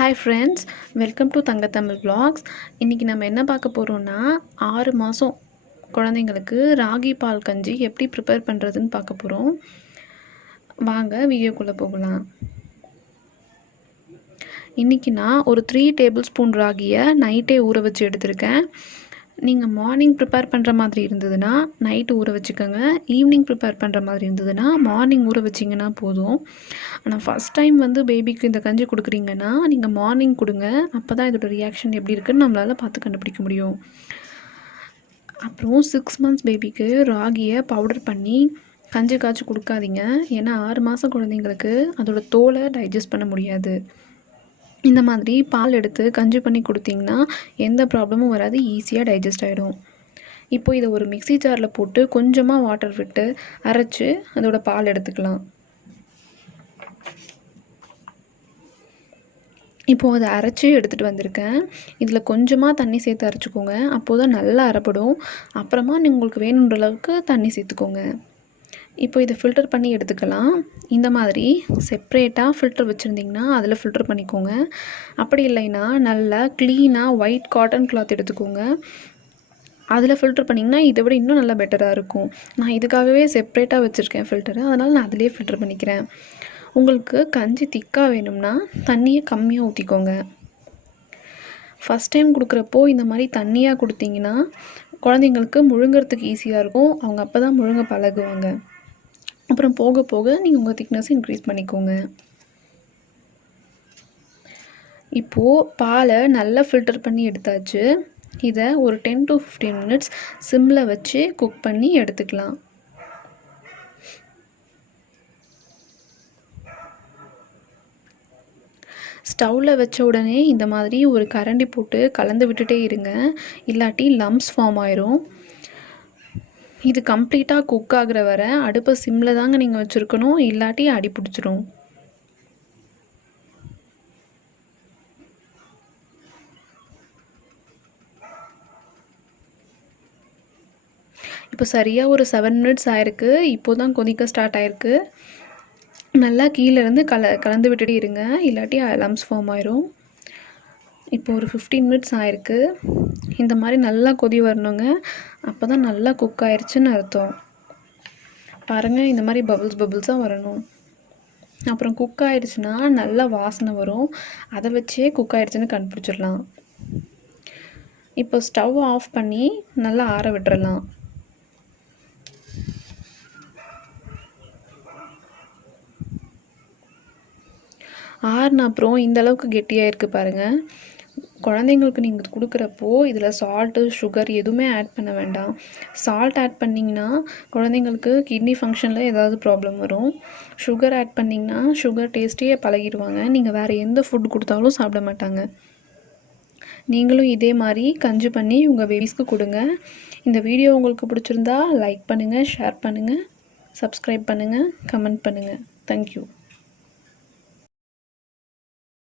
Hi friends, welcome to Thangatamil Vlogs. இன்றைக்கி நம்ம என்ன பார்க்க போகிறோன்னா 6 மாதம் குழந்தைங்களுக்கு ராகி பால் கஞ்சி எப்படி ப்ரிப்பேர் பண்ணுறதுன்னு பார்க்க போகிறோம். வாங்க வீடியோக்குள்ளே போகலாம். இன்றைக்கி நான் ஒரு 3 டேபிள் ஸ்பூன் ராகியை நைட்டே ஊற வச்சு எடுத்திருக்கேன். நீங்கள் மார்னிங் ப்ரிப்பேர் பண்ணுற மாதிரி இருந்ததுன்னா நைட்டு ஊற வச்சுக்கோங்க. ஈவினிங் ப்ரிப்பேர் பண்ணுற மாதிரி இருந்ததுன்னா மார்னிங் ஊற வச்சிங்கன்னா போதும். ஆனால் ஃபஸ்ட் டைம் பேபிக்கு இந்த கஞ்சி கொடுக்குறீங்கன்னா நீங்கள் மார்னிங் கொடுங்க. அப்போ தான் இதோட ரியாக்ஷன் எப்படி இருக்குதுன்னு நம்மளால் பார்த்து கண்டுபிடிக்க முடியும். அப்புறம் 6 மந்த்ஸ் பேபிக்கு ராகியை பவுடர் பண்ணி கஞ்சி காய்ச்சி கொடுக்காதீங்க. ஏன்னா 6 மாதம் குழந்தைங்களுக்கு அதோட தோலை டைஜஸ்ட் பண்ண முடியாது. இந்த மாதிரி பால் எடுத்து கஞ்சி பண்ணி கொடுத்தீங்கன்னா எந்த ப்ராப்ளமும் வராது, ஈஸியாக டைஜஸ்ட் ஆகிடும். இப்போ இதை ஒரு மிக்ஸி ஜாரில் போட்டு கொஞ்சமாக வாட்டர் விட்டு அரைச்சி அதோட பால் எடுத்துக்கலாம். இப்போது அதை அரைச்சி எடுத்துகிட்டு வந்திருக்கேன். இதில் கொஞ்சமாக தண்ணி சேர்த்து அரைச்சிக்கோங்க. அப்போது தான் நல்லா அரைப்படும். அப்புறமா உங்களுக்கு வேணுன்ற அளவுக்கு தண்ணி சேர்த்துக்கோங்க. இப்போ இதை ஃபில்டர் பண்ணி எடுத்துக்கலாம். இந்த மாதிரி செப்ரேட்டாக ஃபில்டர் வச்சுருந்திங்கன்னா அதில் ஃபில்டர் பண்ணிக்கோங்க. அப்படி இல்லைன்னா நல்லா க்ளீனாக ஒயிட் காட்டன் கிளாத் எடுத்துக்கோங்க. அதில் ஃபில்டர் பண்ணிங்கன்னா இதை விட இன்னும் நல்லா பெட்டராக இருக்கும். நான் இதுக்காகவே செப்ரேட்டாக வச்சுருக்கேன் ஃபில்டரை, அதனால் நான் அதிலே ஃபில்டர் பண்ணிக்கிறேன். உங்களுக்கு கஞ்சி திக்காக வேணும்னா தண்ணியை கம்மியாக ஊற்றிக்கோங்க. ஃபஸ்ட் டைம் கொடுக்குறப்போ இந்த மாதிரி தண்ணியாக கொடுத்தீங்கன்னா குழந்தைங்களுக்கு முழுங்கிறதுக்கு ஈஸியாக இருக்கும். அவங்க அப்போ தான் முழுங்க பழகுவாங்க. அப்புறம் போக போக நீங்கள் உங்கள் திக்னஸ் இன்க்ரீஸ் பண்ணிக்கோங்க. இப்போது பாலை நல்லா ஃபில்டர் பண்ணி எடுத்தாச்சு. இதை ஒரு 10 to 15 மினிட்ஸ் சிம்மில் வச்சு குக் பண்ணி எடுத்துக்கலாம். ஸ்டவ்வில் வச்ச உடனே இந்த மாதிரி ஒரு கரண்டி போட்டு கலந்து விட்டுட்டே இருங்க, இல்லாட்டி லம்ப்ஸ் ஃபார்ம் ஆயிரும். இது கம்ப்ளீட்டாக குக் ஆகிற வரை அடுப்பை சிம்மில் தாங்க நீங்கள் வச்சுருக்கணும், இல்லாட்டி அடி பிடிச்சிரும். இப்போ சரியாக ஒரு 7 மினிட்ஸ் ஆயிருக்கு. இப்போ தான் கொதிக்க ஸ்டார்ட் ஆயிருக்கு. நல்லா கீழேருந்து கலந்து விட்டுட்டே இருங்க, இல்லாட்டி லம்ப்ஸ் ஃபார்ம் ஆயிரும். இப்போ ஒரு 15 மினிட்ஸ் ஆயிருக்கு. இந்த மாதிரி நல்லா கொதி வரணுங்க. அப்போ தான் நல்லா குக் ஆயிடுச்சுன்னு அர்த்தம். பாருங்கள், இந்த மாதிரி பபுள்ஸாக வரணும். அப்புறம் குக் ஆயிடுச்சுன்னா நல்லா வாசனை வரும். அதை வச்சே குக் ஆயிடுச்சுன்னு கண்டுபிடிச்சிடலாம். இப்போ ஸ்டவ் ஆஃப் பண்ணி நல்லா ஆற விட்டுறலாம். ஆறுன அப்புறம் இந்த அளவுக்கு கெட்டியாக இருக்குது பாருங்கள். குழந்தைங்களுக்கு நீங்கள் கொடுக்குறப்போ இதில் சால்ட்டு, சுகர் எதுவுமே ஆட் பண்ண வேண்டாம். சால்ட் ஆட் பண்ணிங்கன்னா குழந்தைங்களுக்கு கிட்னி ஃபங்க்ஷனில் ஏதாவது ப்ராப்ளம் வரும். சுகர் ஆட் பண்ணிங்கன்னா சுகர் டேஸ்ட்டே பழகிடுவாங்க. நீங்கள் வேறு எந்த ஃபுட் கொடுத்தாலும் சாப்பிட மாட்டாங்க. நீங்களும் இதே மாதிரி கஞ்சி பண்ணி உங்கள் பேபிஸ்க்கு கொடுங்க. இந்த வீடியோ உங்களுக்கு பிடிச்சிருந்தா லைக் பண்ணுங்கள், ஷேர் பண்ணுங்கள், சப்ஸ்கிரைப் பண்ணுங்கள், கமெண்ட் பண்ணுங்கள். தேங்க்யூ.